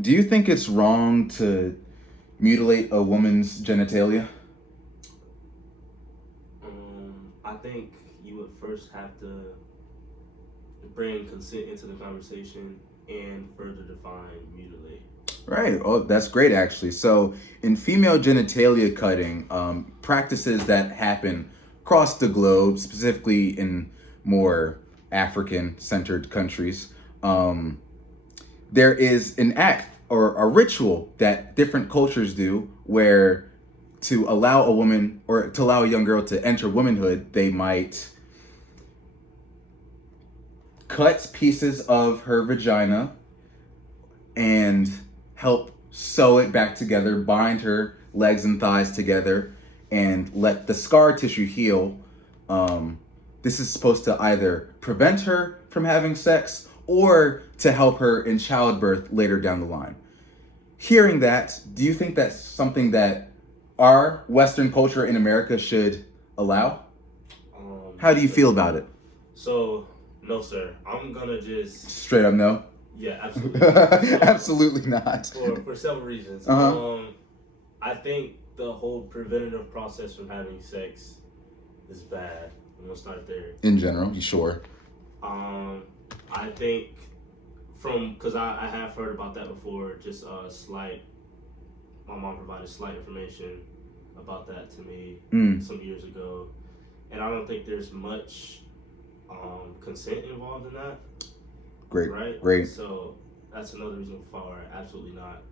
Do you think it's wrong to mutilate a woman's genitalia? I think you would first have to bring consent into the conversation and further define mutilate. Right. Oh, that's great, actually. So, in female genitalia cutting, practices that happen across the globe, specifically in more African centered countries, um, there is an act or a ritual that different cultures do where to allow a woman or to allow a young girl to enter womanhood, they might cut pieces of her vagina and help sew it back together, bind her legs and thighs together, and let the scar tissue heal. Um, this is supposed to either prevent her from having sex or to help her in childbirth later down the line. Hearing that, do you think that's something that our Western culture in America should allow? How do you So, feel about it? so no, sir. I'm gonna just Straight up no. yeah, absolutely not. Absolutely not. For several reasons. Uh-huh. I think the whole preventative process from having sex is bad. I'm gonna start there. In general, you sure? Um, I think from because I have heard about that before. Just slight. My mom provided slight information about that to me some years ago, and I don't think there's much consent involved in that. Great. Right. Great. So that's another reason for absolutely not.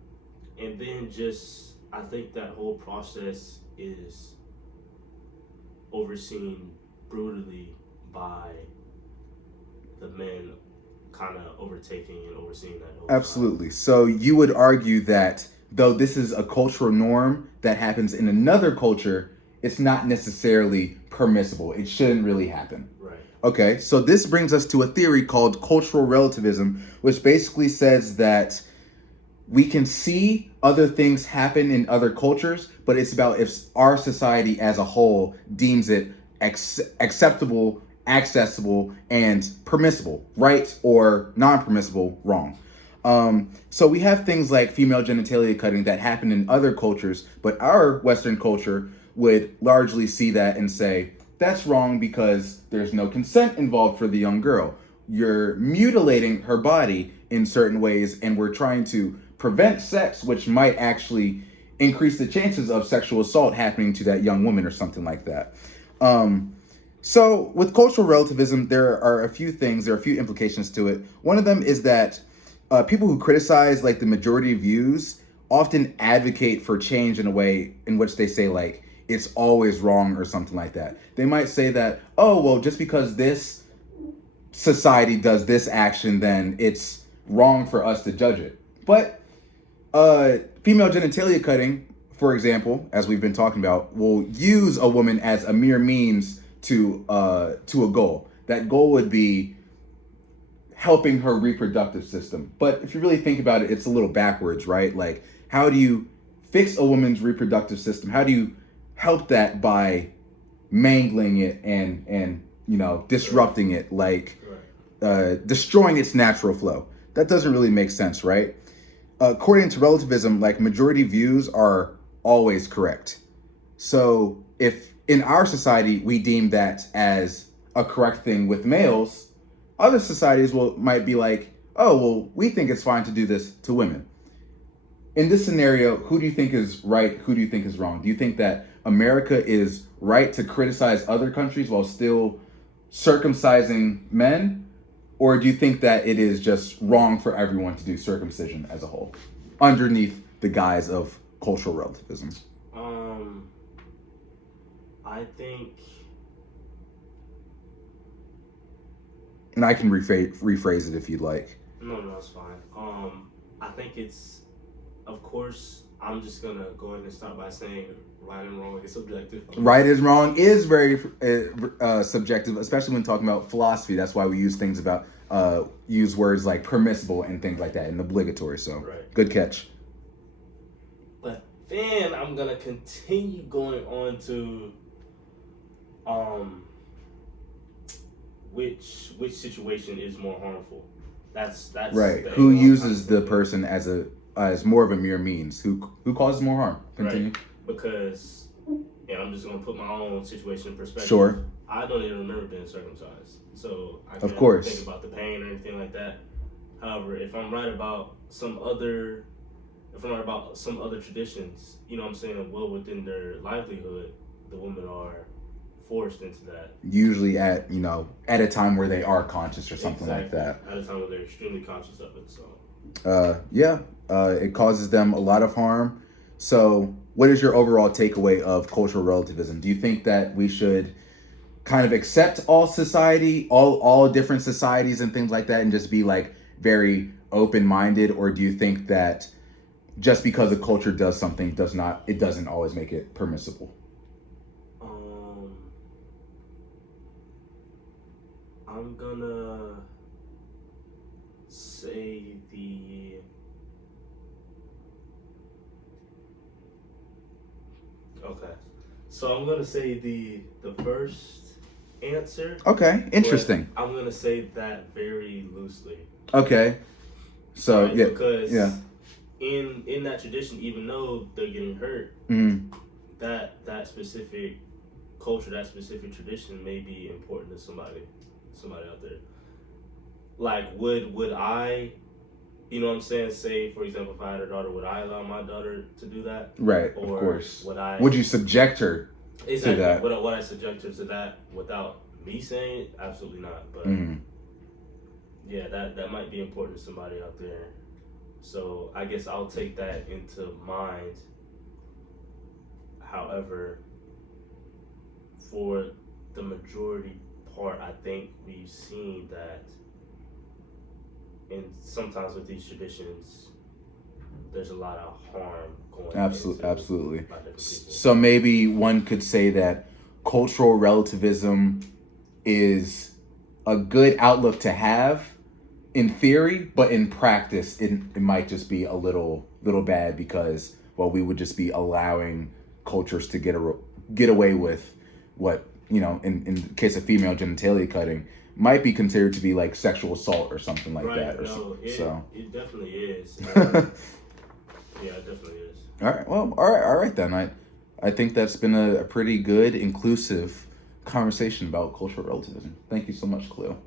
And then just I think that whole process is overseen brutally by the men kind of overtaking and overseeing that whole Absolutely. So you would argue that though this is a cultural norm that happens in another culture, it's not necessarily permissible. It shouldn't really happen. Right. Okay, so this brings us to a theory called cultural relativism, which basically says that we can see other things happen in other cultures, but it's about if our society as a whole deems it acceptable, accessible, and permissible, right or non-permissible, wrong. So we have things like female genitalia cutting that happen in other cultures, but our Western culture would largely see that and say, that's wrong because there's no consent involved for the young girl. You're mutilating her body in certain ways, and we're trying to prevent sex, which might actually increase the chances of sexual assault happening to that young woman or something like that. So with cultural relativism, there are a few things, there are a few implications to it. One of them is that people who criticize like the majority views often advocate for change in a way in which they say like it's always wrong or something like that. They might say that, oh, well, just because this society does this action, then it's wrong for us to judge it. But female genitalia cutting, for example, as we've been talking about, will use a woman as a mere means to a goal. That goal would be helping her reproductive system. But if you really think about it, it's a little backwards, right? Like, how do you fix a woman's reproductive system? How do you help that by mangling it and disrupting it, like destroying its natural flow? That doesn't really make sense, right? According to relativism, like majority views are always correct. So if in our society we deem that as a correct thing with males, other societies might be like, oh, well, we think it's fine to do this to women. In this scenario, who do you think is right? Who do you think is wrong? Do you think that America is right to criticize other countries while still circumcising men? Or do you think that it is just wrong for everyone to do circumcision as a whole, underneath the guise of cultural relativism? I think. And I can rephrase it if you'd like. No, that's fine. I think it's, of course, I'm just gonna go ahead and start by saying right and wrong is subjective. Right and wrong is very subjective, especially when talking about philosophy. That's why we use things about use words like permissible and things like that and obligatory. So right. Good catch. But then I'm gonna continue going on to which situation is more harmful. That's right. the Who angle I'm uses the person as a as more of a mere means. Who causes more harm? Continue. Right. Because, and I'm just gonna put my own situation in perspective. Sure. I don't even remember being circumcised, so I Of can't course. think about the pain or anything like that. However, if I'm right about some other traditions, you know what I'm saying, well within their livelihood, the women are forced into that. Usually at a time where they are conscious or something like that. At a time where they're extremely conscious of it. So. It causes them a lot of harm. So, what is your overall takeaway of cultural relativism? Do you think that we should kind of accept all society, all different societies and things like that, and just be like very open-minded, or do you think that just because a culture does something doesn't always make it permissible? I'm gonna say the okay. So I'm gonna say the first answer. Okay, interesting. I'm gonna say that very loosely. Okay. So right? Yeah, because yeah. In that tradition, even though they're getting hurt, Mm-hmm. that specific culture, that specific tradition may be important to somebody out there. Like, would I, you know what I'm saying, say, for example, if I had a daughter, would I allow my daughter to do that? Right, or of course. Would you subject her exactly, to that? Would I subject her to that without me saying it? Absolutely not. But yeah, that might be important to somebody out there. So I guess I'll take that into mind. However, for the majority part, I think we've seen that, and sometimes with these traditions, there's a lot of harm going. Absolutely. So maybe one could say that cultural relativism is a good outlook to have in theory, but in practice, it might just be a little bad because, well, we would just be allowing cultures to get away with what, in the case of female genitalia cutting, might be considered to be like sexual assault or something like that. It definitely is. Yeah, it definitely is. All right. Well, all right then. I think that's been a pretty good, inclusive conversation about cultural relativism. Thank you so much, Khalil.